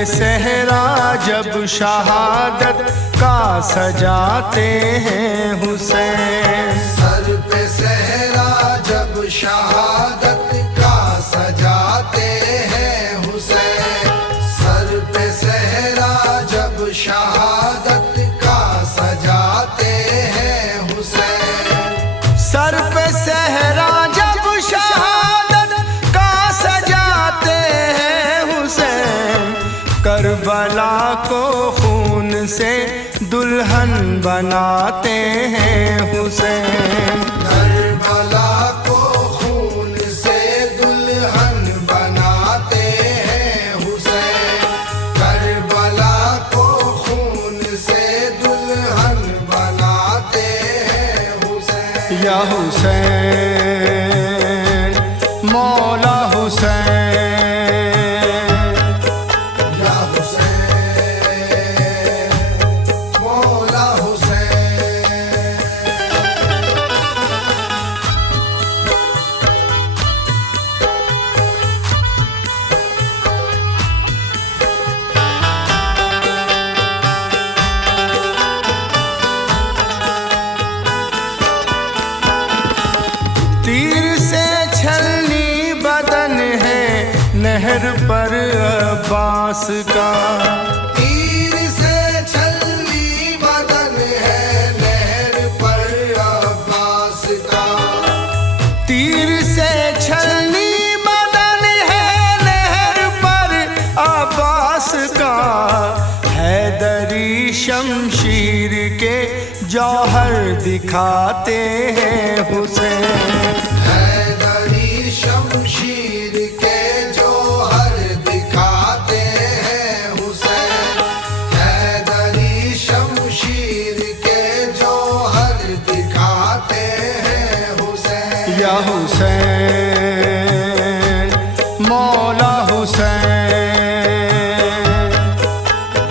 पे सहरा जब शहादत का सजाते हैं हुसैन। सर पे सहरा जब शहादत का सजाते हैं हुसैन। सर पे सहरा जब शहादत का सजाते हैं हुसैन। सर पे सहरा जब शहादत का सजाते हैं हुसैन। करबला को खून से दुल्हन बनाते हैं हुसैन। करबला को खून से दुल्हन बनाते हैं हुसैन। करबला को खून से दुल्हन बनाते हैं हुसैन। या हुसैन मौला हुसैन, या हुसैन मौला हुसैन। तीर से छलनी बदन है नहर पर अब्बास का। तीर से छलनी बदन है नहर पर अब्बास का। तीर से छलनी बदन है नहर पर अब्बास का। हैदरी शमशीर के जौहर दिखाते हैं हुसैन। हैदरी शमशीर के जौहर दिखाते हैं हुसैन। हैदरी शमशीर के जौहर दिखाते हैं हुसैन। या हुसैन मौला हुसैन,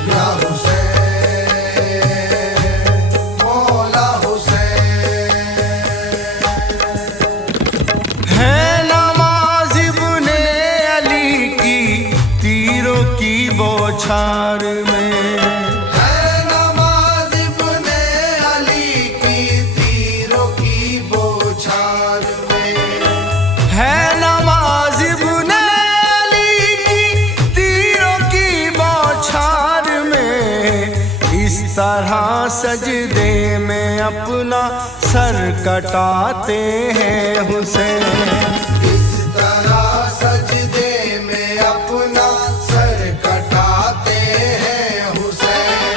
या हुसैन मौला हुसैन। है नमाज इब्ने अली की तीरों की बौछार में। है नमाज इब्ने अली की तीरों की बौछार में। है नमाज इब्ने अली की तीरों की बौछार में। इस तरह सजदे में अपना सर कटाते हैं हुसैन। इस तरह सजदे में अपना सर कटाते हैं हुसैन।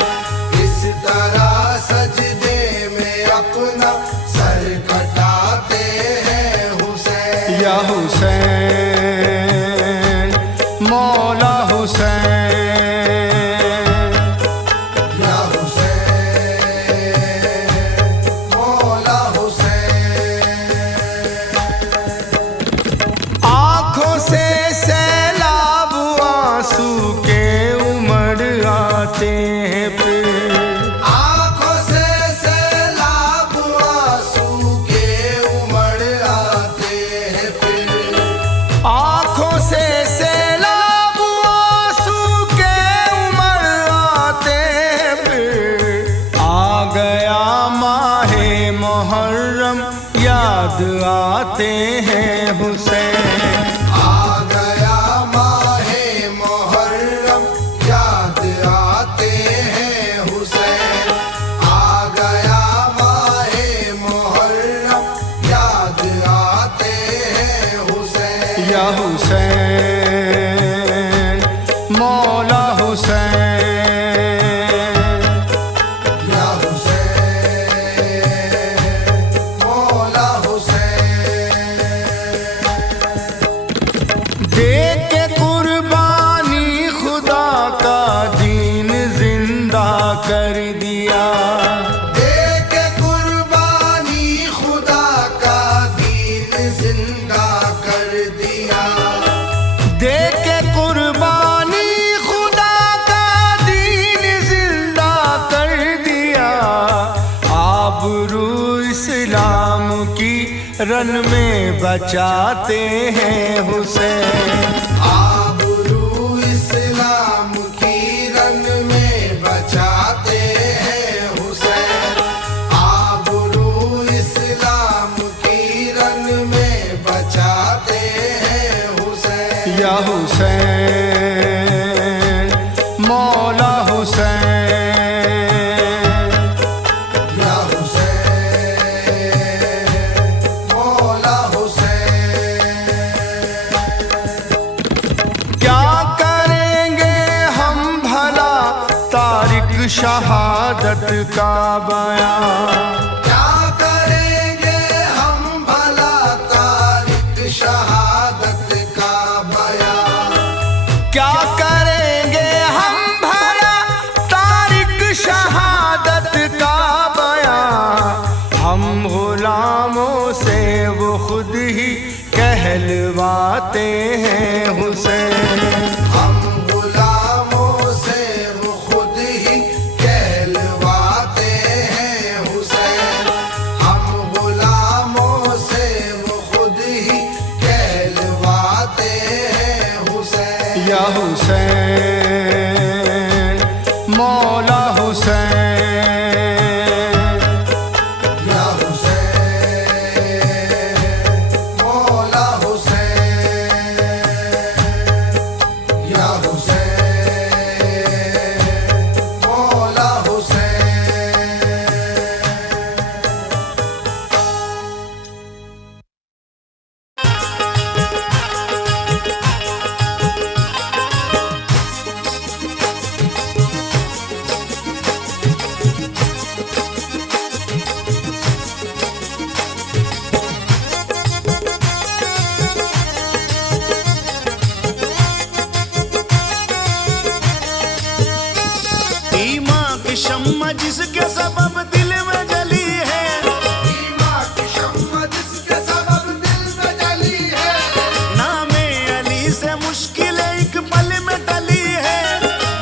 इस तरह सजदे में अपना सर कटाते हैं हुसैन। या हुसैन मौला हुसैन, या हुसैन मौला हुसैन। आँखों से सैलाब आंसू के उमड़ आते हैं फिर। आँखों से सैलाब आंसू के उमड़ आते हैं फिर। आँखों से सैलाब आंसू के उमड़ आते हैं फिर। आ गया माहे मुहर्रम याद आते हैं हुसैन। आ गया माहे मुहर्रम याद आते हैं हुसैन। आ गया माहे मुहर्रम याद आते हैं हुसैन। या हुसैन मौला हुसैन, या हुसैन मौला हुसैन। दे के कुर्बानी खुदा का दीन जिंदा कर दिया। दे के कुर्बानी खुदा का दीन जिंदा कर दिया। दे के कुर्बानी खुदा का दीन जिंदा कर दिया। आबरू इस्लाम की रन में बचाते हैं हुसैन। आबरू इस्लाम की या हुसैन मौला हुसैन, या हुसैन मौला हुसैन। क्या करेंगे हम भला तारिक शहादत का बयां, क्या करेंगे हम भला तारिक शहादत का बयां, क्या करेंगे हम भला तारिक शहादत का बयां। हम गुलामों से वो खुद ही कहलवाते हैं हुसैन, हम गुलामों से वो खुद ही कहलवाते हैं हुसैन, हम गुलामों से वो खुद ही कहलवाते हैं हुसैन। या हुसैन मौला हुसैन, या हुसैन मौला हुसैन, या हुसैन मौला हुसैन। ईमान की शम्मा जिसके सबब दिल में जली है, ईमान की शम्मा जिसके सबब दिल में जली है, नामे अली से मुश्किल एक पल में टली है,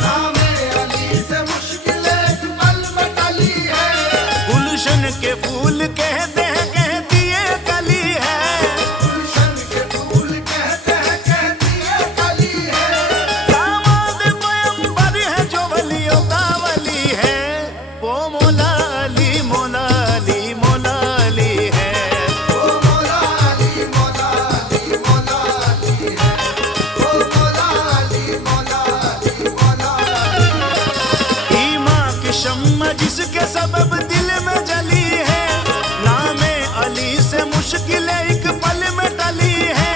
नामे अली से मुश्किल एक पल में टली है, गुलशन के फूल कहते हैं कहती है कली है, गुलशन के फूल कहते हैं कहती है कली है, दामाद पैगंबर है जो वलियों का वली है, वो मौला अली मौला अली मौला अली है। वो मौला अली मौला अली मौला अली है, वो मौला अली मौला अली मौला अली है। ईमान की शम्मा जिसके सबब दिल में जली है, नामे अली से मुश्किल एक पल में टली है,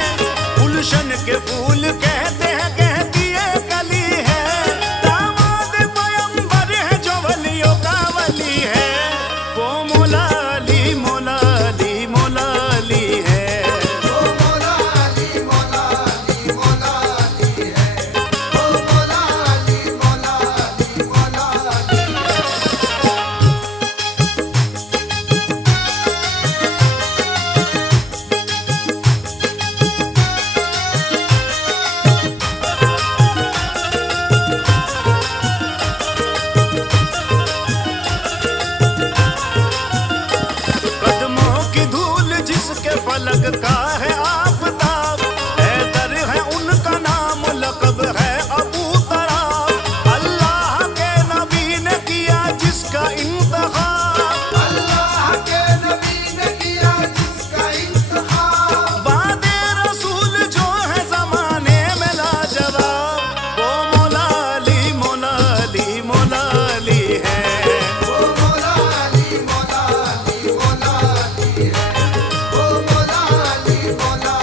गुलशन के फूल कहते हैं कहती है कली है, दामाद पैगंबर है जो वलियों का वली है, वो मौला अली मौला अली मौला अली है। वो मौला अली मौला अली मौला अली है, वो मौला अली मौला अली मौला अली है। कदमों की धूल जिसके फलक का है आफताब, हैदर है उनका नाम लक़ब है अबू तराब, अल्लाह के नबी ने किया जिसका इंतखाब, अल्लाह के नबी ने किया जिसका इंतखाब, बादे रसूल जो है ज़माने में लाजवाब, वो मौला अली मौला अली मौला अली है। वो मौला अली मौला अली मौला अली है, वो मौला अली मौला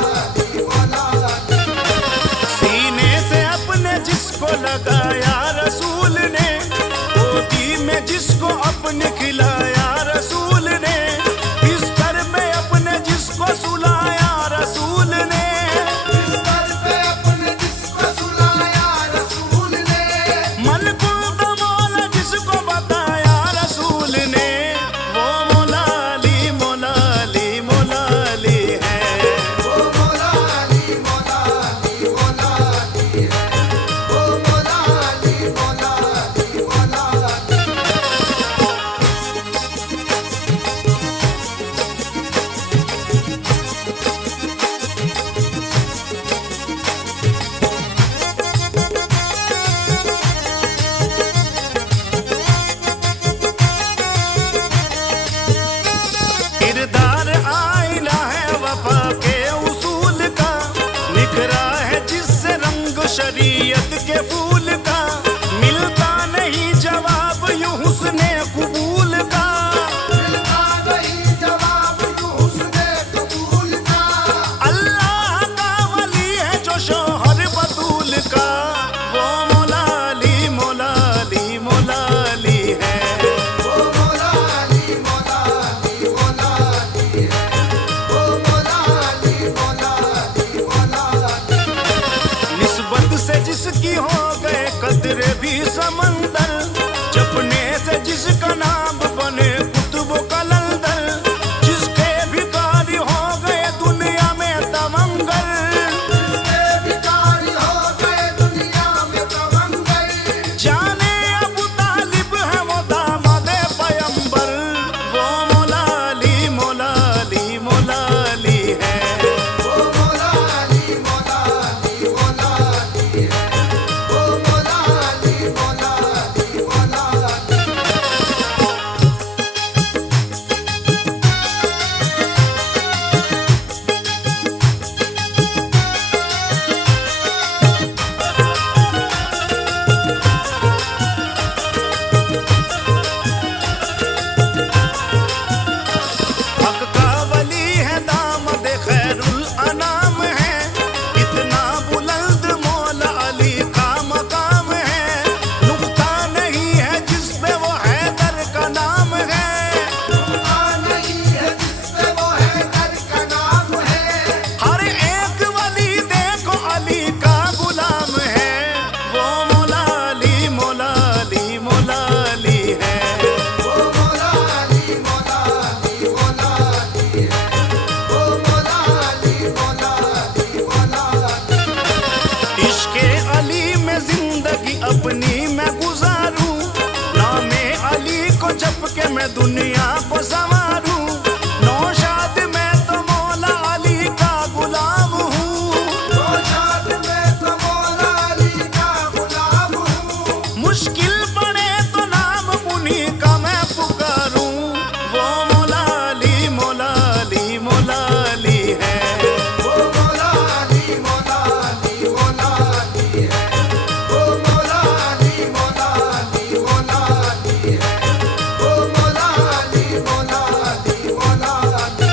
अली समंदर, जपने से जिसका नाम बने कुतुब कलंदर, जिसके भिखारी हो गए दुनिया में तमंगल, जिसके भिखारी हो गए दुनिया में तमंगल। जाने अबू तालिब है वो दामादे पैगंबर, वो मौला अली मौला अली मौला अली है। वो मौला अली मौला अली मौला अली है। वो मौला अली मौला अली मौला अली। हक का वली है दामद खैरुल अनाम है, इतना बुलंद मौला अली का मकाम है, नुक्ता नहीं है जिसपे वो हैदर का नाम है। नहीं है जिसपे वो हैदर का नाम है। हर एक वली देखो अली का गुलाम है, वो मौला अली मौला अली मौला अली है। वो मौला अली मौला अली मौला अली है। वो मौला अली मौला अली मौला अली। इश्के अली में जिंदगी अपनी मैं गुजारूं, नामे अली को जप के मैं दुनिया को संवारूं, नौशाद में तो मौला अली का गुलाम हूँ, नौशाद में तो मौला अली का गुलाम हूँ। मुश्किल पड़े तो नाम उन्हीं का मैं पुकारूं, वो मौला अली मौला अली मौला अली है। वो मौला अली मौला अली मौला अली है। वो मौला अली मौला अली मौला अली है। वो मौला अली मौला अली मौला अली।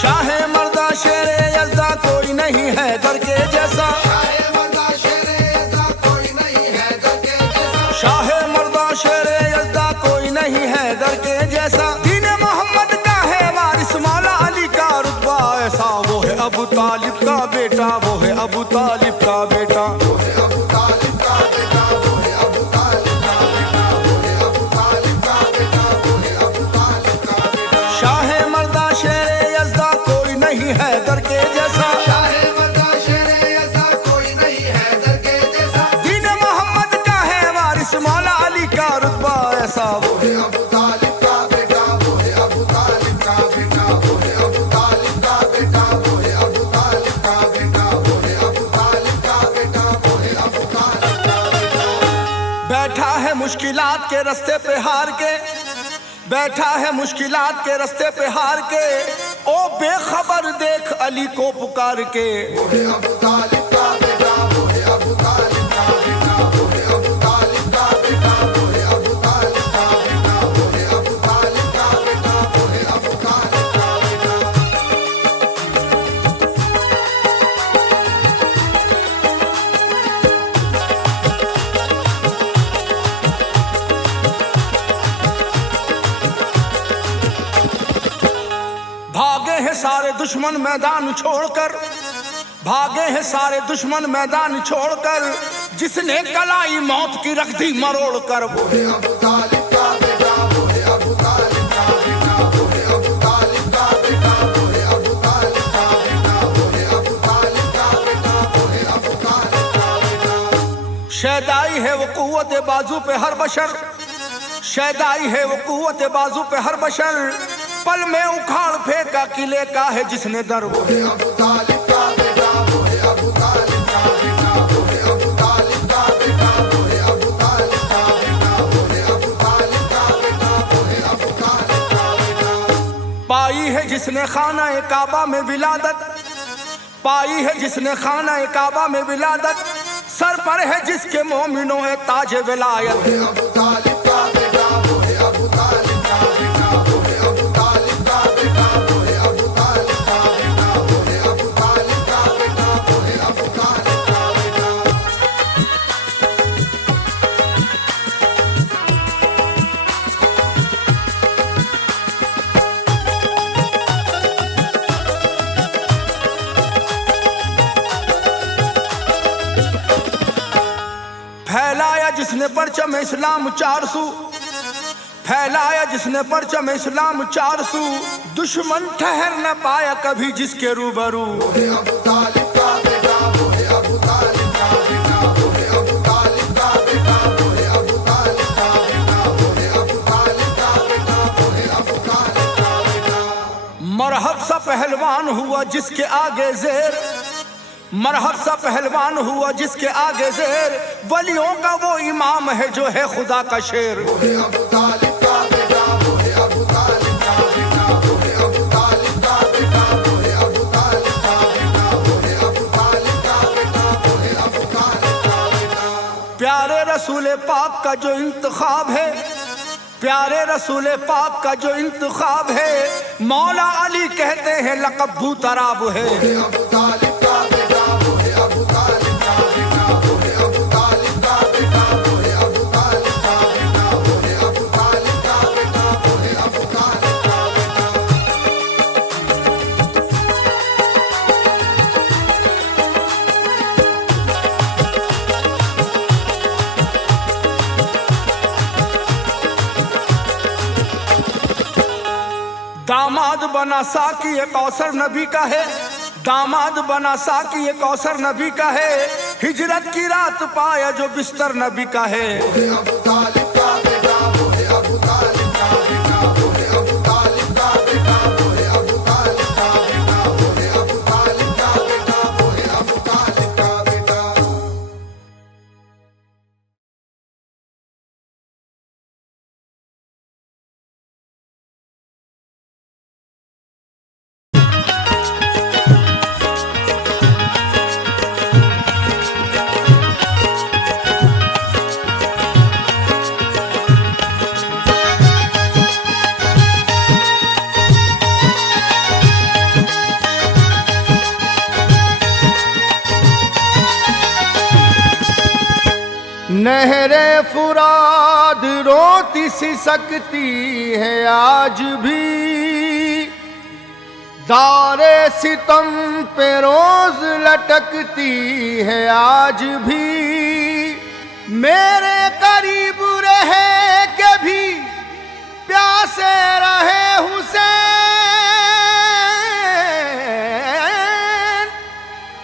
शाहे मर्दा शेरे यज़्दा कोई नहीं है दर के जैसा। शाहे मर्दा शेरे ऐसा कोई नहीं है दर के जैसा। शाहे मर्दा शेरे यज़्दा कोई नहीं है दर के जैसा। दीन मोहम्मद का है वारिस मौला अली का रुतबा ऐसा। वो है अबू तालिब का बेटा, वो है अबू तालिब का बेटा। वो है अबू तालिब का बेटा। वो है अबू तालिब का बेटा। वो है अबू तालिब का बेटा। वो है अबू तालिब का बेटा। शाहे मर्दा शेरे यज़्दा कोई नहीं है दर के जैसा। शाहे मर्दा शेरे ऐसा कोई नहीं है दर के जैसा। दीन मोहम्मद का है वारिस मौला अली का रुतबा ऐसा। वो वो है अबू तालिब का बेटा। वो है अबू तालिब का बेटा। वो है अबू तालिब का बेटा। वो है अबू तालिब का बेटा। वो है अबू तालिब का बेटा। वो है अबू तालिब का बेटा। बैठा है मुश्किलात के रास्ते पे हार के, बैठा है मुश्किलात के रास्ते पे हार के, ओ बेखबर देख अली को पुकार के। वो है अबू तालिब का बेटा। वो है अबू तालिब का बेटा। वो है अबू तालिब का बेटा। वो है अबू तालिब का बेटा। वो है अबू तालिब का बेटा। वो है अबू तालिब का बेटा। भागे हैं सारे दुश्मन मैदान छोड़कर, भागे हैं सारे दुश्मन मैदान छोड़कर, जिसने कलाई मौत की रख दी मरोड़ कर। वो है अबू तालिब का बेटा। वो है अबू तालिब का बेटा। वो है अबू तालिब का बेटा। वो है अबू तालिब का बेटा। वो है अबू तालिब का बेटा। वो है अबू तालिब का बेटा। शैदाई है वो कुव्वत बाजू पे हर बशर, शैदाई है वो कुव्वत बाजू पे हर बशर, पल में उखाड़ फेंका किले का है जिसने दर। वो है अबू तालिब का बेटा। वो है अबू तालिब का बेटा। वो है अबू तालिब का बेटा। वो है अबू तालिब का बेटा। वो है अबू तालिब का बेटा। वो है अबू तालिब का बेटा। पाई है जिसने खाना काबा में विलादत, पाई है जिसने खाना काबा में विलादत, सर पर है जिसके मोमिनों ताज विलायत। वो है अबू तालिब का बेटा। वो है अबू फैलाया जिसने परचम इस्लाम 400, फैलाया जिसने परचम इस्लाम 400, दुश्मन ठहर न पाया कभी जिसके रूबरू। वो है अबू तालिब का बेटा, वो है अबू तालिब का बेटा, वो है अबू तालिब का बेटा, वो है अबू तालिब का बेटा, वो है अबू तालिब का बेटा, वो है अबू तालिब का बेटा। मरहब सा पहलवान हुआ जिसके आगे जेर, मरहब सा पहलवान हुआ जिसके आगे जेर, वलियों का वो इमाम है जो है खुदा का शेर। वो है अबू तालिब का बेटा, वो है अबू तालिब का बेटा, वो है अबू तालिब का बेटा, वो है अबू तालिब का बेटा, वो है अबू तालिब का बेटा, वो है अबू तालिब का बेटा। प्यारे रसूल पाक का जो इंतखाब है, प्यारे रसूल पाक का जो इंतखाब है, मौला अली कहते हैं लक़ब भूतराब है। वो है अबू तालिब का बेटा, वो है अबू तालिब का बेटा, वो है अबू तालिब का बेटा, वो है अबू तालिब का बेटा, वो है अबू तालिब का बेटा, वो है अबू तालिब का बेटा। दामाद बना साकी ये कौसर नबी का है, दामाद बना साकी ये कौसर नबी का है, हिजरत की रात पाया जो बिस्तर नबी का है। वो है अबू तालिब का बेटा, वो है अबू तालिब का बेटा, वो है अबू तालिब का बेटा, वो है अबू तालिब का बेटा, वो है अबू तालिब का बेटा, वो है अबू तालिब का बेटा। नहरे फुराद रोती सी सकती है आज भी, दारे सितम पे रोज लटकती है आज भी। मेरे करीब रहे के भी प्यासे रहे हुसैन,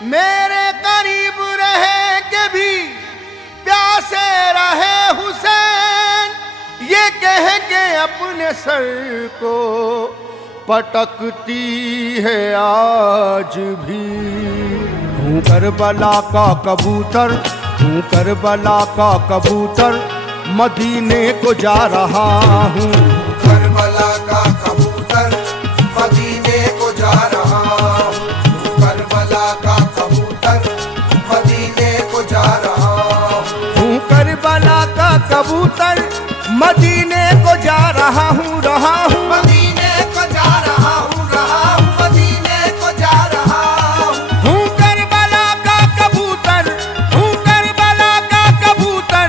मेरे करीब रहे के भी प्यासे रहे हुसैन, ये कह के अपने सर को पटकती है आज भी। हूँ करबला का कबूतर, हूँ करबला का कबूतर, मदीने को जा रहा हूँ। करबला का कबूतर, मदीने को जा रहा हूँ। करबला का कबूतर, मदीने को जा रहा हूँ। करबला का कबूतर, मदीने को जा रहा हूँ, रहा हूँ मदीने को जा रहा हूँ, रहा हूँ मदीने को जा रहा हूँ। हूँ करबला का कबूतर, हूँ करबला का कबूतर,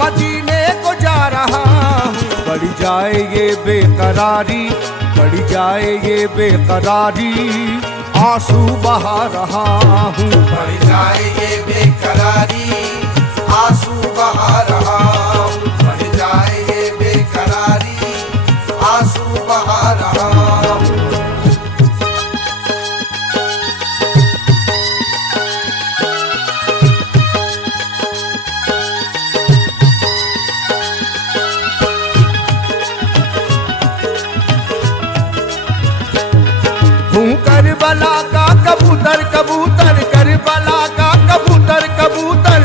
मदीने को जा रहा हूँ। बढ़ जाए ये बेकरारी, बढ़ जाए ये बेकरारी, आंसू बहा रहा हूँ। बढ़ जाए ये बेकरारी, आंसू बहा रहा हूँ। बढ़ जाए ये बेकरारी, आंसू बहा रहा हूँ। हूँ करबला का कबूतर, कबूतर करबला का कबूतर, कबूतर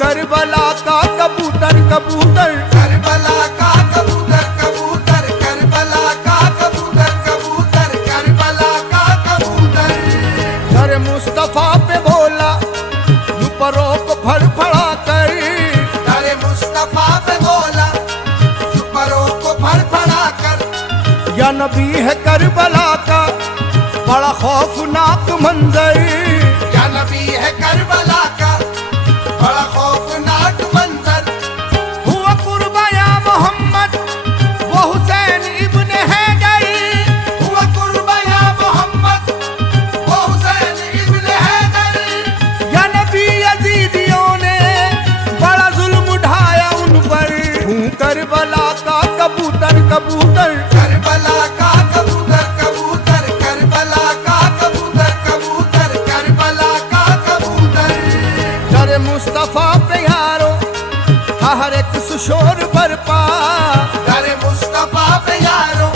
करबला का कबूतर कबूतर, करबला का कबूतर कबूतर, करबला का कबूतर कबूतर, करबला का कबूतर। घर मुस्तफा पे बोला यूं परों को फड़फड़ा कर, अरे मुस्तफा पे बोला परों को फड़फड़ा कर। या नबी है करबला का बड़ा खौफनाक मंजर, या नबी है करबला का बड़ा खौफनाक मंजर। हुआ कुर्बा या मोहम्मद वो हुसैन इब्ने हैदर, हुआ कुर्बा या मोहम्मद वो हुसैन इब्ने हैदर। या नबी यजीदियों ने बड़ा जुल्म उठाया उन पर, हूँ करबला का कबूतर कबूतर, करबला का कबूतर कबूतर, करबला का कबूतर कबूतर, करबला का कबूतर। करे मुस्तफा पे यारो था हर एक सुशोर बरपा, अरे मुस्तफा पे यारो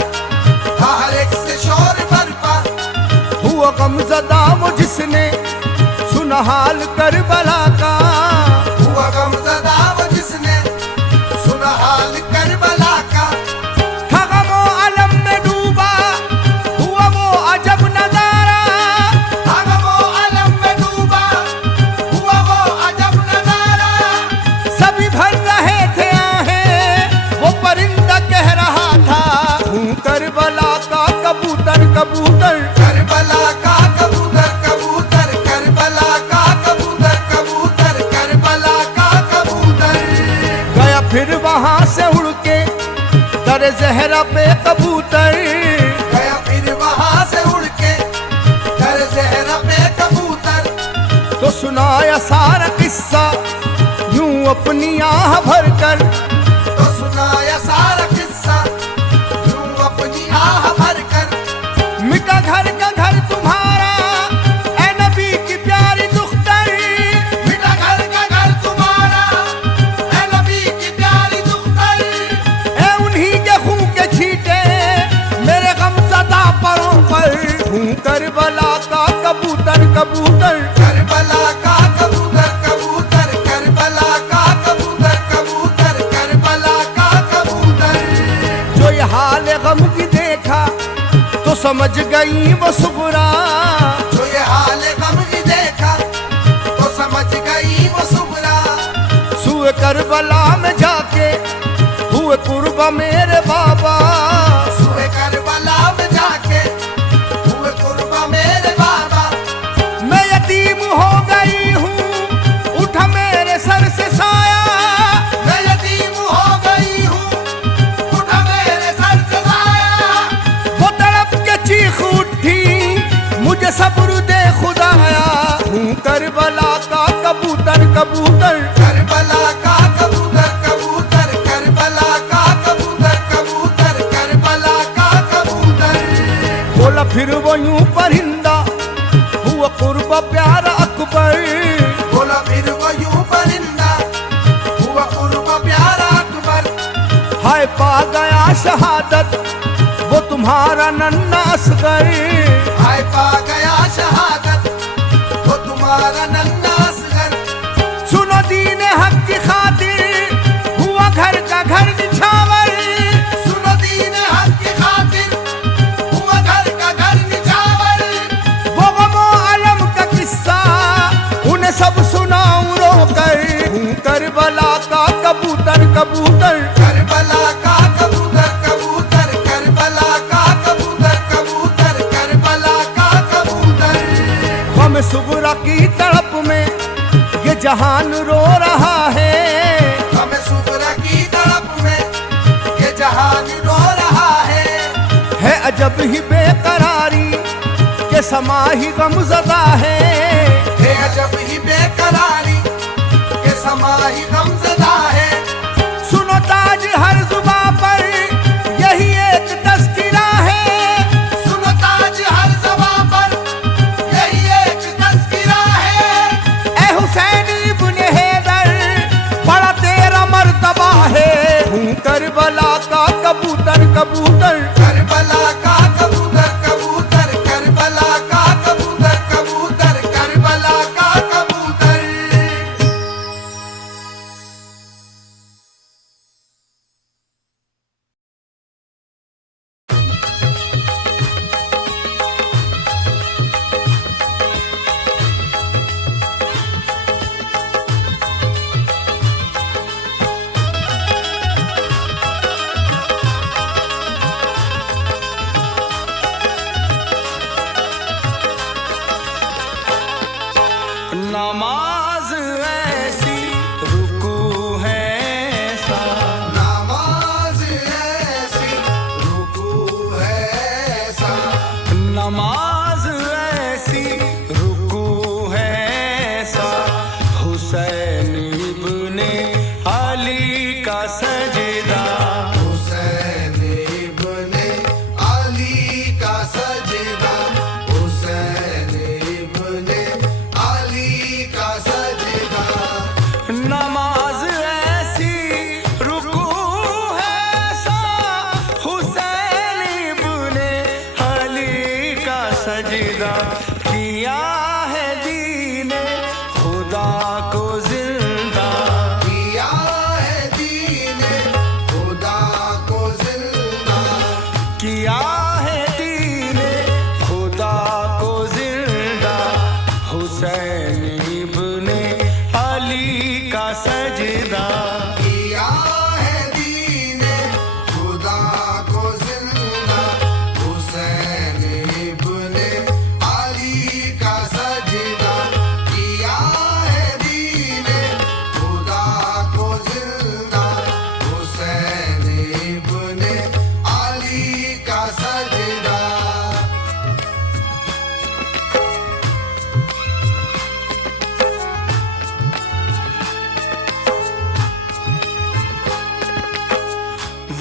हर एक से शोर बरपा। हुआ गमज़दा वो जिसने सुना हाल करबला का, हुआ गमज़दा वो जिसने सुना हाल करबला का। था गमो अलम में डूबा हुआ वो अजब नजारा, भाग वो अलम में डूबा हुआ वो अजब नजारा। सभी भर रहे थे आहें वो परिंदा कह रहा था, हूँ करबला का कबूतर कबूतर, करबला का कबूतर कबूतर, करबला का कबूतर कबूतर, करबला का कबूतर। गया फिर वहां से उड़ के दर जहरा पे कबूतर, गया फिर वहां से उड़ के दर ज़हरा पे कबूतर। तो सुनाया सारा किस्सा यूं अपनी आह भर कर, तो सुनाया सारा किस्सा यूं अपनी आह भर कर। मिटा घर का घर तुम्हारा ए नबी की प्यारी दुख्तर, मिटा घर का घर तुम्हारा ए नबी की प्यारी दुख्तर। ए उन्हीं के खून के छींटे मेरे गमज़दा परों पर, हूँ करबला का कबूतर कबूतर, करबला का कबूतर कबूतर, करबला का कबूतर कबूतर, करबला का कबूतर। जो ये हाल गम की देखा तो समझ गई वो सुगरा, जो ये हाल गम की देखा तो समझ गई वो सुगरा। सुए करबला में जाके हुए कुर्बा मेरे बाबा, सुए करबला में जाके हुए कुर्बा मेरे बाबा। मैं यतीम हो गई हूँ उठा मेरे सर से साया, मैं यतीम हो गई हूँ उठा मेरे सर से साया। वो तड़प के चीख उठी मुझे सब्र दे खुदाया, हूँ करबला का कबूतर कबूतर, करबला का कबूतर कबूतर, करबला का कबूतर कबूतर, करबला का कबूतर। बोला फिर वो यूं परिंदा हुआ कुर्बा प्यारा अकबर, बोला फिर वो यूं परिंदा हुआ कुर्बा प्यारा अकबर। हाय पा गया शहादत वो तुम्हारा नन्ना असगर, हाय पा गया शहादत वो तुम्हारा नन्ना असगर। सुनो दीन हक की खातिर हुआ घर का घर निछावर, सुनो दीन हक की खातिर हुआ घर का घर निछावर। वो गमो अलम का किस्सा उन्हें सब सुनाऊं रो कर, हूँ करबला का कबूतर कबूतर, करबला का कबूतर कबूतर, करबला का कबूतर कबूतर, करबला का कबूतर। गम सुगरा की तड़प में ये जहान रो रहा है, हमें सुगरा की तड़प में ये जहान रो रहा है। अजब ही बेकरारी के समा ही गमज़दा है, हे अजब ही बेकरारी के समा ही गमज़दा है। सुनो ताज हर जुबा पर यही एक तज़किरा है, सुनो ताज हर ज़बां पर यही एक तज़किरा है। ए हुसैन इब्ने हैदर बड़ा तेरा मर्तबा है, हूँ करबला का कबूतर कबूतर, करबला का कबूतर कबूतर, करबला का कबूतर कबूतर, करबला का कबूतर। नमाज ऐसी रुकू है ऐसा हुसैन इब्ने अली का सजदा किया है दीने खुदा को जिंदा किया है दीने खुदा को जिंदा किया है दीने खुदा को जिंदा हुसैन इब्ने अली का सजदा किया है दीने खुदा को जिंदा हुसैन इब्ने अली का सजदा किया है दीने खुदा को जिंदा हुसैन इब्ने अली का सजदा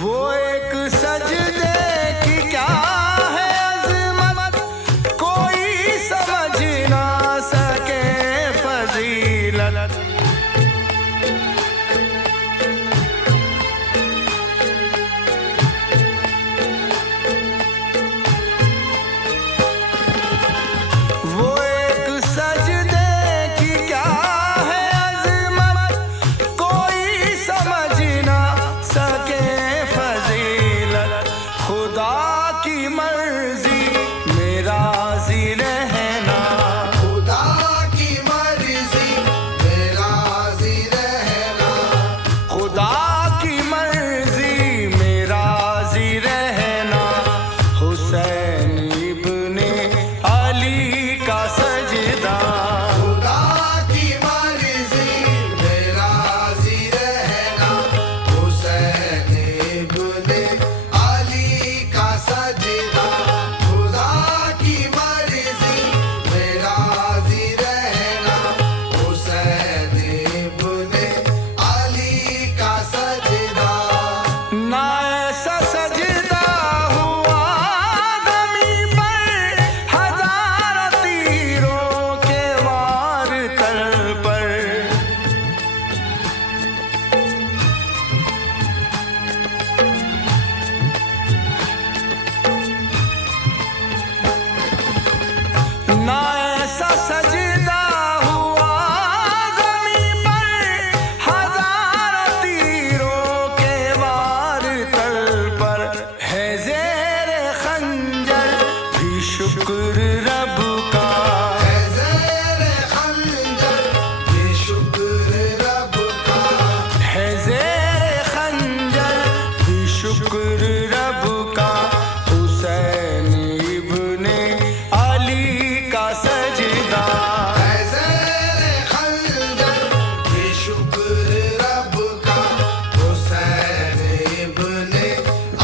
वो एक सजदे की क्या है अज़मत कोई समझ ना सके फजीलत वो एक सजदे की क्या है अज़मत कोई समझ ना सके फजीलत खुदा की मर्जी मेरा जी रहना खुदा की मर्जी मेरा जी रहना खुदा की मर्जी मेरा जी रहना हुसैन इब्ने अली का सजदा खुदा की मर्जी मेरा जी रहना हुसैन इब्ने अली का सजदा खुदा की मर्जी मेरा जी रहना हुसैन इब्ने अली का सजदा ना ऐसा सजदा हुआ ज़मीं पर हजार तीरों के वार तल पर ना ऐसा सजदा हुआ ज़मीं पर हजार तीरों के वार तल पर है ज़ेरे खंजर भी शुक्र रब का है ज़ेरे खंजर ये शुक्र रब का है ज़ेरे खंजर भी शुक्र रब का हुसैन इब्ने अली का सजदा है ज़ेरे खंजर ये शुक्र रब का हुसैन इब्ने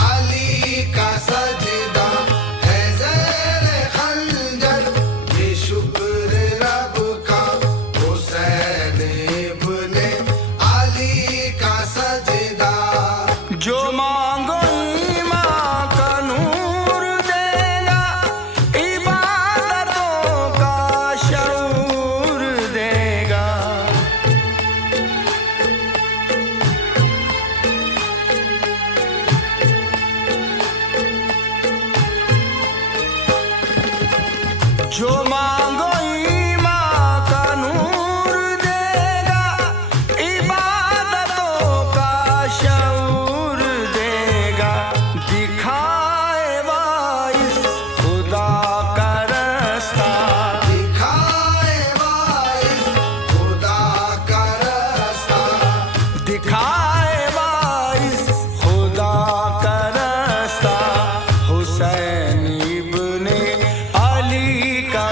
अली का सजदा है ज़ेरे खंजर ये शुक्र रब का हुसैन इब्ने अली का सजदा जो मांगो ईमान का नूर देगा इबादतों का शऊर देगा जो मांगो ईमान का नूर देगा इबादतों का शऊर देगा दिखाए वाइस खुदा का रास्ता दिखाए वाइस खुदा का रास्ता दिखाए वाइस खुदा का रास्ता हुसैन इब्ने अली का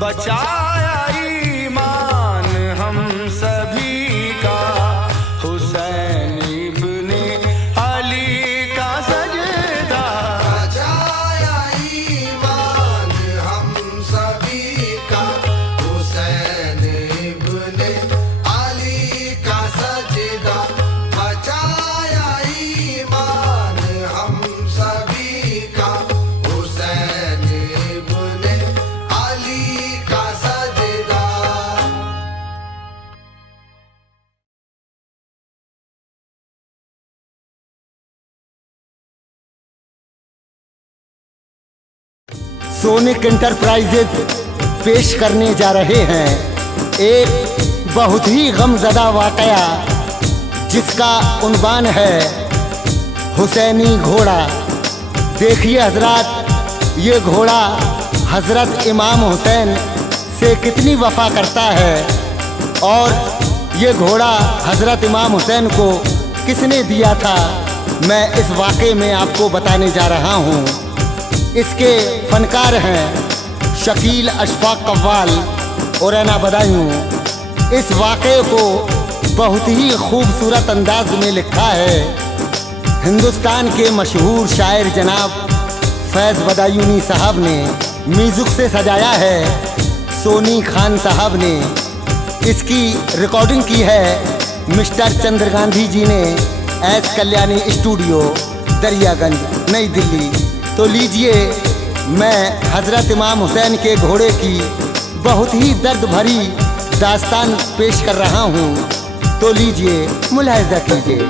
बचाया ईमान हम सभी का हुसैन इब्ने अली का सजदा। बचाया ईमान हम सभी का हुसैन इब्ने अली का सजदा। बचाया ईमान हम सभी का हुसैन इब्ने अली का सजदा। सोनिक एंटरप्राइजेज पेश करने जा रहे हैं एक बहुत ही गमज़दा वाक़या जिसका उन्वान है हुसैनी घोड़ा। देखिए हजरात, ये घोड़ा हज़रत इमाम हुसैन से कितनी वफ़ा करता है और ये घोड़ा हज़रत इमाम हुसैन को किसने दिया था, मैं इस वाक़े में आपको बताने जा रहा हूँ। इसके फनकार हैं शकील अशफाक कव्वाल और रैना बदायूं। इस वाक़े को बहुत ही खूबसूरत अंदाज में लिखा है हिंदुस्तान के मशहूर शायर जनाब फैज़ बदायूनी साहब ने। म्यूज़िक से सजाया है सोनी खान साहब ने। इसकी रिकॉर्डिंग की है मिस्टर चंद्र गांधी जी ने एस कल्याणी स्टूडियो दरियागंज नई दिल्ली। तो लीजिए, मैं हज़रत इमाम हुसैन के घोड़े की बहुत ही दर्द भरी दास्तान पेश कर रहा हूँ। तो लीजिए, मुलाहिज़ा कीजिए।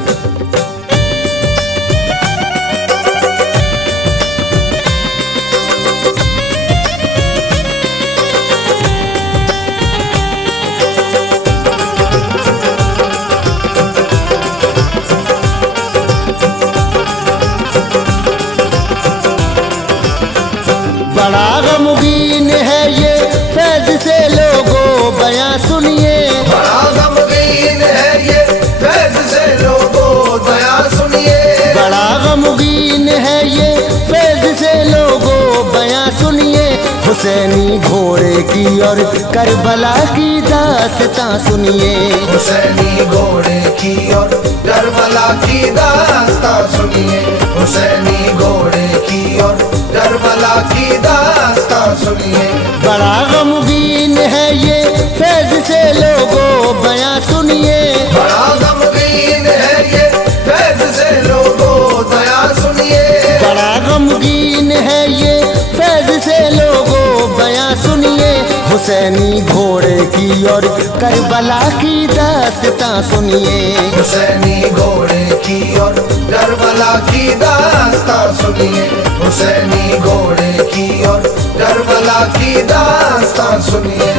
बड़ा गमगीन है ये फैज़ से लोगों बयां सुनिए। बड़ा गमगीन है ये फैज़ से लोगों दया सुनिए। बड़ा गमगीन है ये फैज़ से लोगों बयां सुनिए। हुसैनी घोड़े की और करबला की दास्तां सुनिए। हुसैनी घोड़े की और करबला की दास्तां सुनिए। हुसैनी घोड़े की और करबला की दास्तां सुनिए। बड़ा गमगीन है ये फैज़ से लोगों बयां सुनिए। बड़ा गमगीन है ये फैज़ से लोगों दया सुनिए। बड़ा गमगीन है ये फैज़ से लोगों बयां सुनिए। हुसैनी घोड़े की और करबला की दास्तां सुनिए। हुसैनी घोड़े की और करबला की दास्तां सुनिए। हुसैनी घोड़े की और करबला की दास्तां सुनिए।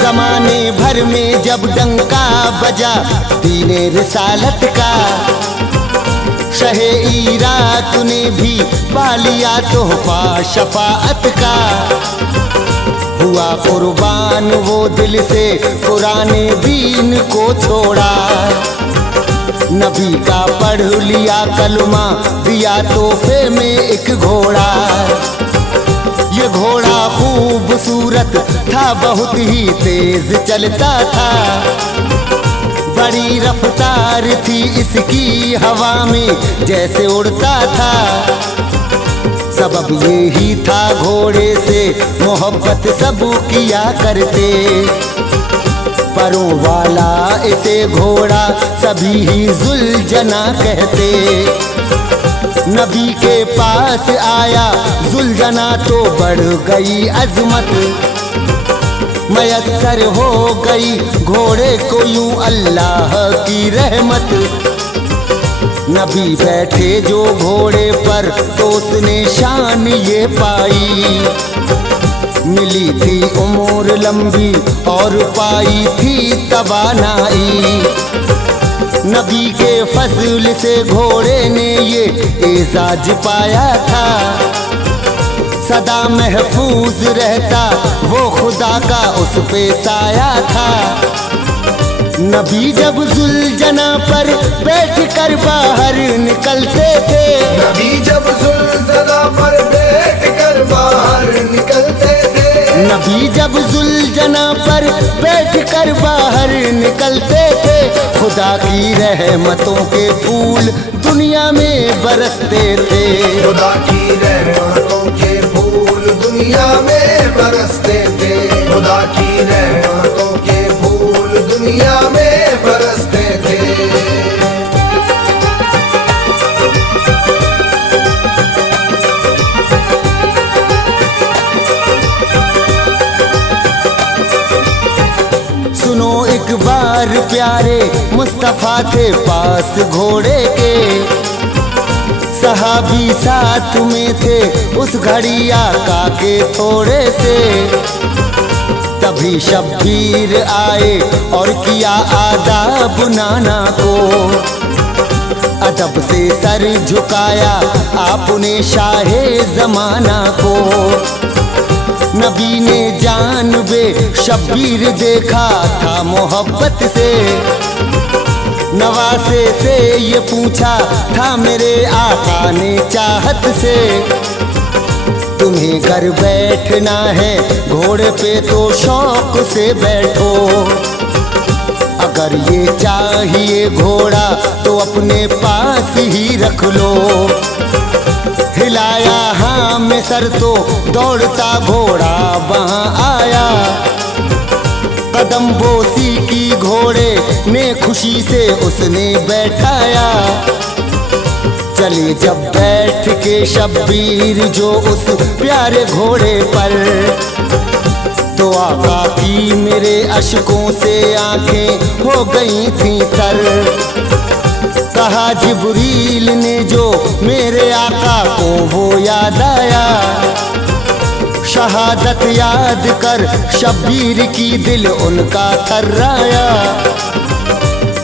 ज़माने भर में जब डंका बजा दीने रिसालत का, शहे इराक ने भी पालिया तोहफा शफाअत का। हुआ कुर्बान वो दिल से कुराने दीन को छोड़ा। नबी का पढ़ लिया कलमा दिया तोहफे में एक घोड़ा। ये घोड़ा खूबसूरत था, बहुत ही तेज चलता था। बड़ी रफ्तार थी इसकी हवा में जैसे उड़ता था। सबब यही था घोड़े से मोहब्बत सब किया करते। परों वाला इसे घोड़ा सभी ही जुलजना कहते। नबी के पास आया जुलजना तो बढ़ गई अजमत। मयस्सर हो गई घोड़े को यूं अल्लाह की रहमत। नबी बैठे जो घोड़े पर तो उसने शान ये पाई। मिली थी उम्र लंबी और पाई थी तवानाई। नबी के फजल से घोड़े ने ये एजाज पाया था, सदा महफूज रहता वो खुदा का उस पे साया था। नबी जब जुलजना पर बैठ कर बाहर निकलते थे, नबी जब जुल्ज़ना पर बैठ कर बाहर निकलते थे, नबी जब जुलजना पर बैठ कर बाहर निकलते थे, खुदा की रहमतों के फूल दुनिया में बरसते थे। खुदा की रहमतों के फूल दुनिया में बरसते थे, खुदा की रहमतों के फूल दुनिया में बरसते थे। सुनो एक बार प्यारे मुस्तफा थे पास घोड़े के, सहाबी साथ में थे उस घड़ी आका के थोड़े से। तभी शब्बीर आए और किया आदाब नाना को, अदब से सर झुकाया आपने शाहे जमाना को। नबी ने जानबे शब्बीर देखा था मोहब्बत से, नवासे से ये पूछा था मेरे आका ने चाहत से, तुम्हें घर बैठना है घोड़े पे तो शौक से बैठो, अगर ये चाहिए घोड़ा तो अपने पास ही रख लो। हिलाया हाँ में सर तो दौड़ता घोड़ा वहाँ आया, कदम बोसी की घोड़े ने खुशी से उसने बैठाया। चले जब बैठ के शब्बीर जो उस प्यारे घोड़े पर, तो आका की मेरे अश्कों से आंखें हो गई थी तर। कहा जिब्रील ने जो मेरे आका को वो याद आया, शहादत याद कर शब्बीर की दिल उनका थर्राया।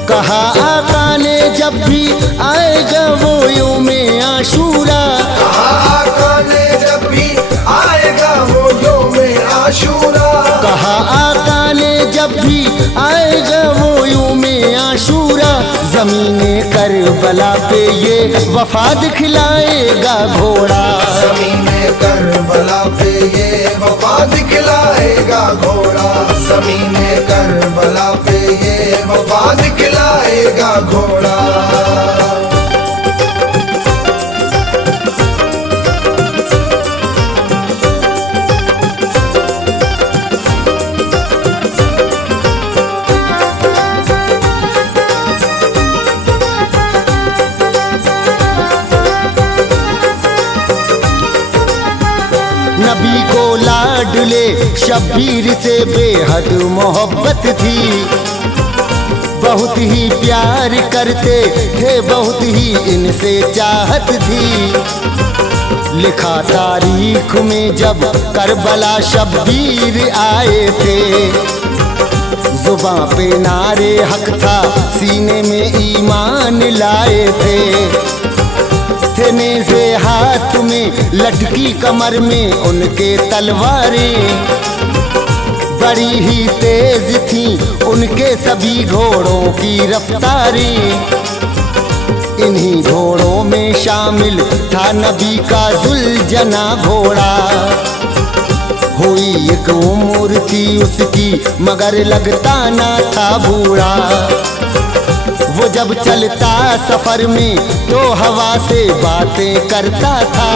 कहा आका ने जब भी आएगा वो यौमे आशूरा, कहा आका ने जब भी आएगा वो यौमे आशूरा, कहा आका ने जब भी आएगा वो यौमे आशूरा, ज़मीने करबला पे ये वफा दिखलाएगा घोड़ा, ज़मीने करबला पे ये वफा दिखलाएगा घोड़ा, ज़मीने करबला पे ये वफा दिखलाएगा घोड़ा। नबी को लाडले शब्बीर से बेहद मोहब्बत थी, बहुत ही प्यार करते थे, बहुत ही इनसे चाहत थी। लिखा तारीख में जब करबला शब्बीर आए थे, जुबां पे नारे हक था, सीने में ईमान लाए थे नेज़े हाथ में लटकी कमर में उनके तलवारें, बड़ी ही तेज थी उनके सभी घोड़ों की रफ्तारें। इन्हीं घोड़ों में शामिल था नबी का जुलजना घोड़ा, हुई एक उम्र थी उसकी मगर लगता ना था बूढ़ा। वो जब चलता सफर में तो हवा से बातें करता था,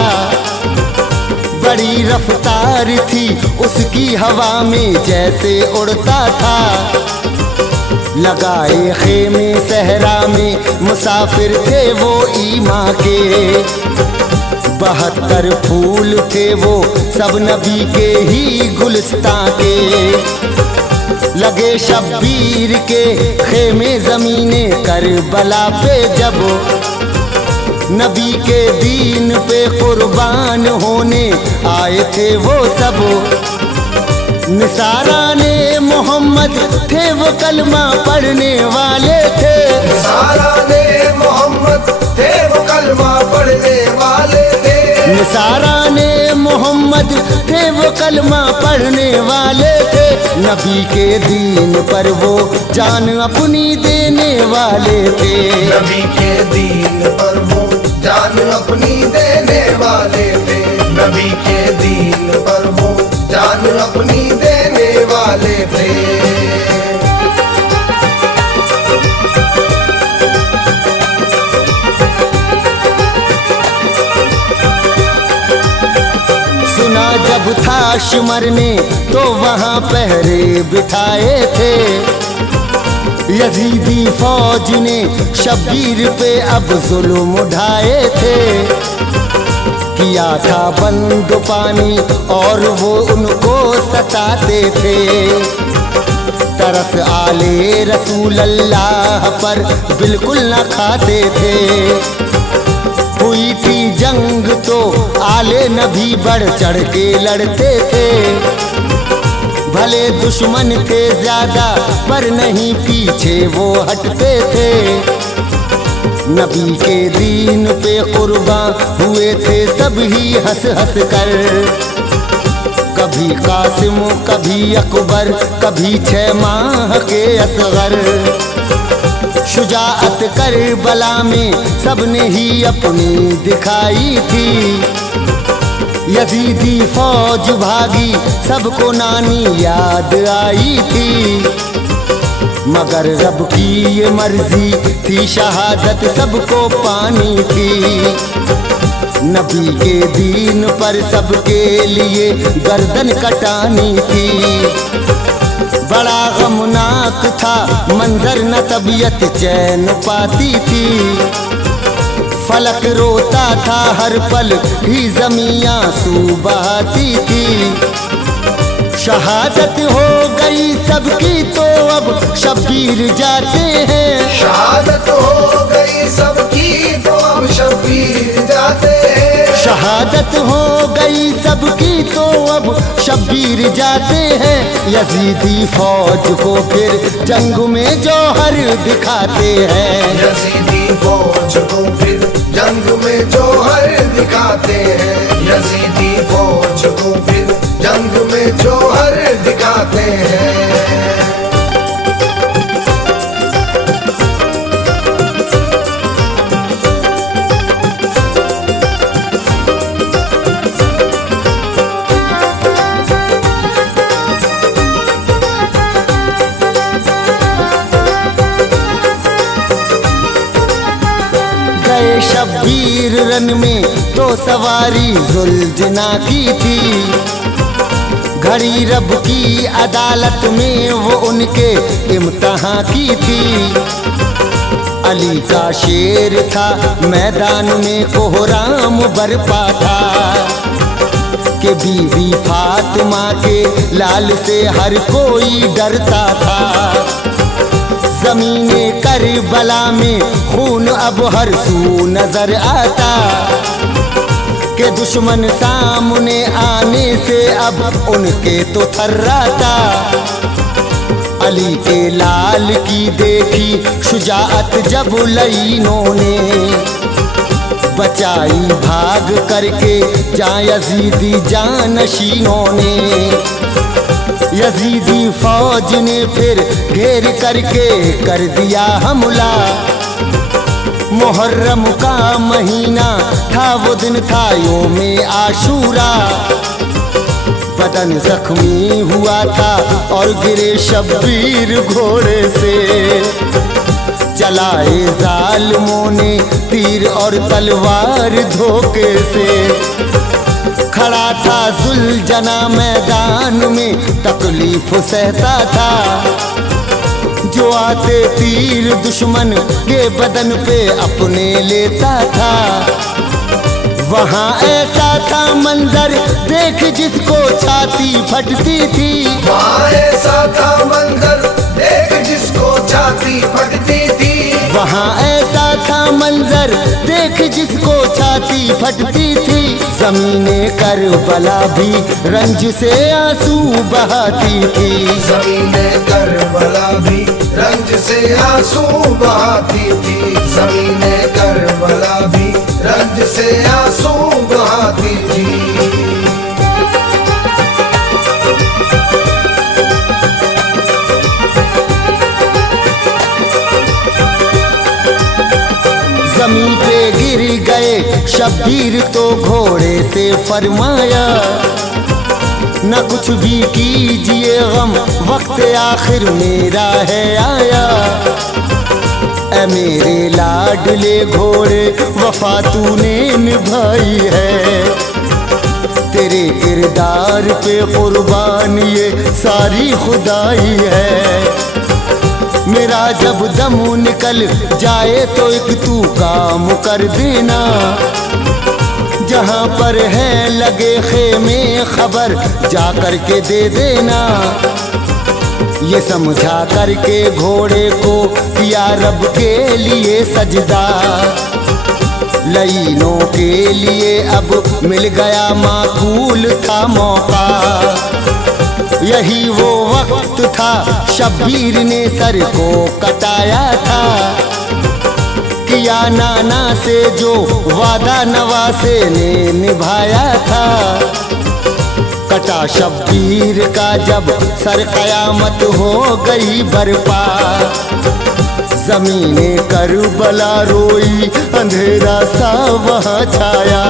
बड़ी रफ्तार थी उसकी हवा में जैसे उड़ता था। लगाए खेमे सहरा में मुसाफिर थे वो ईमा के, 72 फूल थे वो सब नबी के ही गुलिस्तां के। लगे शब्बीर के खेमे ज़मीने करबला पे जब, नबी के दीन पे कुर्बान होने आए थे वो सब। निसाराने मोहम्मद थे वो कलमा पढ़ने वाले थे। निसाराने मोहम्मद थे वो कलमा पढ़ने वाले थे। निसाराने मोहम्मद थे वो कलमा पढ़ने वाले थे। नबी के दीन पर वो जान अपनी देने वाले थे। नबी के दीन पर वो जान अपनी देने वाले थे। नबी के दीन पर वो जान अपनी देने वाले थे। सुना जब था शुमर ने तो वहाँ पहरे बिठाए थे। यजीदी फौज ने शब्बीर पे अब जुल्म उठाए थे। किया था बंद पानी और वो उनको सताते थे। तरस आले रसूल अल्लाह पर बिल्कुल न खाते थे। हुई थी जंग तो आले नबी बढ़ चढ़ के लड़ते थे। भले दुश्मन थे ज्यादा पर नहीं पीछे वो हटते थे। नबी के दीन पे कुर्बान हुए थे सब ही हंस हंस कर। कभी कासिम कभी अकबर कभी 6 माह के असगर। शुजाअत करबला में सबने ही अपनी दिखाई थी। यजीदी फौज भागी सबको नानी याद आई थी। मगर रब की ये मर्जी थी शहादत सबको पानी थी। नबी के दीन पर सबके लिए गर्दन कटानी थी। बड़ा गमनाक था मंजर न तबीयत चैन पाती थी। फलक रोता था हर पल ही ज़मीं आंसू बहाती थी। शहादत हो गई सबकी तो अब शब्बीर जाते हैं। शहादत हो गई सबकी तो अब शब्बीर जाते हैं। शहादत हो गई सबकी तो अब शब्बीर जाते हैं। यजीदी फौज को फिर जंग में जौहर दिखाते हैं। यजीदी फौज को फिर जंग में जौहर दिखाते हैं। यजीदी फौज को फिर जंग में जौहर दिखाते हैं। गए शब्बीर रन में तो सवारी जुल्जना की थी। घड़ी रब की अदालत में वो उनके इम्तहां की थी। अली का शेर था मैदान में कोहराम बरपा था। कि बीवी फातिमा के लाल से हर कोई डरता था। ज़मीने करबला में खून अब हर सू नजर आता। के दुश्मन सामने आने से अब उनके तो थर्राता। अली के लाल की देखी शुजाअत जब लईनों ने। बचाई भाग करके जान यजीदी जानशीनों ने। यजीदी फौज ने फिर घेर करके कर दिया हमला। मुहर्रम का महीना था वो दिन था योमे आशूरा। बदन जख्मी हुआ था और गिरे शब्बीर घोड़े से। चलाए जालिमों ने तीर और तलवार धोखे से। खड़ा था जुल्जना मैदान में तकलीफ सहता था। जो आते तीर दुश्मन के बदन पे अपने लेता था। वहाँ ऐसा था मंजर देख जिसको छाती फटती थी। वहाँ ऐसा था मंजर देख जिसको छाती फटती थी। वहाँ ऐसा था मंजर देख जिसको छाती फटती थी। ज़मीने करबला भी रंज से आंसू बहाती थी। ज़मीने करबला भी रंज से आंसू बहाती थी। ज़मीने करबला भी रंज से आंसू बहाती थी। ज़मीन पे गिर गए शब्बीर तो घोड़े से फरमाया, न कुछ भी कीजिए गम वक्त आखिर मेरा है आया। ऐ मेरे लाडले घोड़े वफा तूने निभाई है, तेरे किरदार पे कुर्बान ये सारी खुदाई है। मेरा जब दम निकल जाए तो एक तू काम कर देना, जहाँ पर है लगे खेमे खबर जा कर के दे देना। ये समझा करके घोड़े को किया रब के लिए सजदा, लईनों के लिए अब मिल गया माकूल था मौका। यही वो वक्त था शब्बीर ने सर को कटाया था, किया नाना से जो वादा नवासे ने निभाया था। कटा शब्बीर का जब सर कयामत हो गई बरपा, ज़मीने करबला रोई अंधेरा सा वहाँ छाया।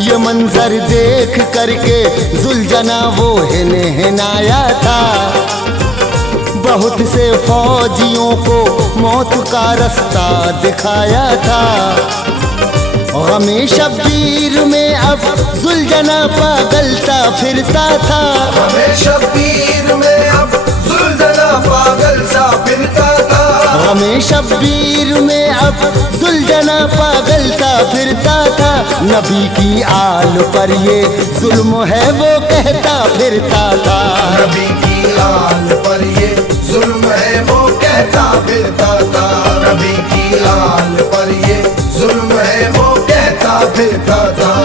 ये मंजर देख करके जुलझना वो हिनाया था, बहुत से फौजियों को मौत का रास्ता दिखाया था। गमे शब्बीर में अब जुलझना पागल सा फिरता था। गमे शब्बीर में अब जुलझना पागल सा फिरता था। गमे शब्बीर में अब जुलझना पागल सा फिरता था। नबी की आल पर ये जुल्म है वो कहता फिरता था। नबी की आल पर ये जुल्म है वो कहता फिरता था। नबी की आल पर ये जुल्म है वो कहता फिरता था।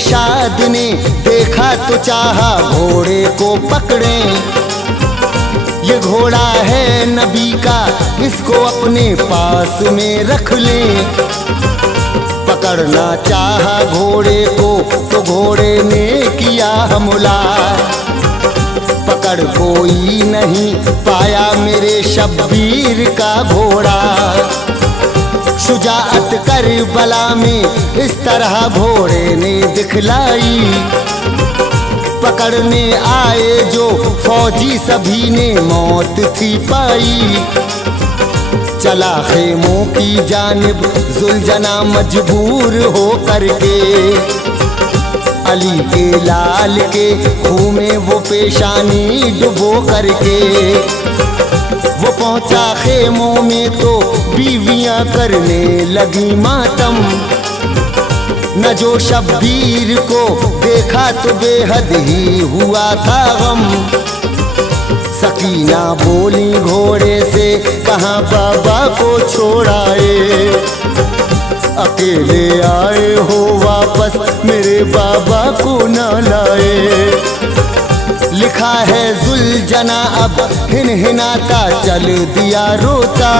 शाद ने देखा तो चाहा घोड़े को पकड़े, ये घोड़ा है नबी का इसको अपने पास में रख ले। पकड़ना चाहा घोड़े को तो घोड़े ने किया हमला, पकड़ कोई नहीं पाया मेरे शब्बीर का घोड़ा। शुजाअत करबला में इस तरह घोड़े ने दिखलाई, पकड़ने आए जो फौजी सभी ने मौत थी पाई। चला खेमों की जानिब जुलझना मजबूर हो करके, अली के लाल के खून में वो पेशानी डुबो करके। वो पहुंचा खेमों में तो बीवियां करने लगी मातम, न जो शब्बीर को देखा तो बेहद ही हुआ था गम। सकीना बोली घोड़े से कहाँ बाबा को छोड़ाए, अकेले आए हो वापस मेरे बाबा को न लाए। लिखा है जुलझना अब हिनहिनाता चल दिया रोता,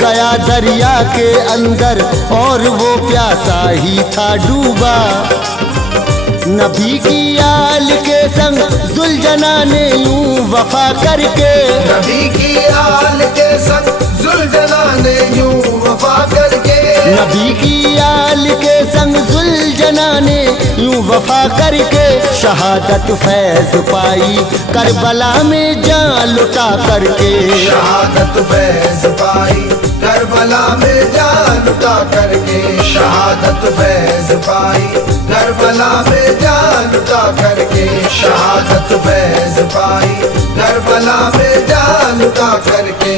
गया दरिया के अंदर और वो प्यासा ही था डूबा। नबी की आल के संग जुलझना ने यूं वफा करके, नबी की आल के संग जुलझना ने यूं वफा करके। नबी की आल के संग जुलझना ने यूं वफा करके शहादत फैज पाई करबला में जान लुटा करके। शहादत फैज पाई करबला में जान लुटा करके। शहादत फैज पाई करबला में जान लुटा करके। शहादत फैज पाई करबला में जान लुटा करके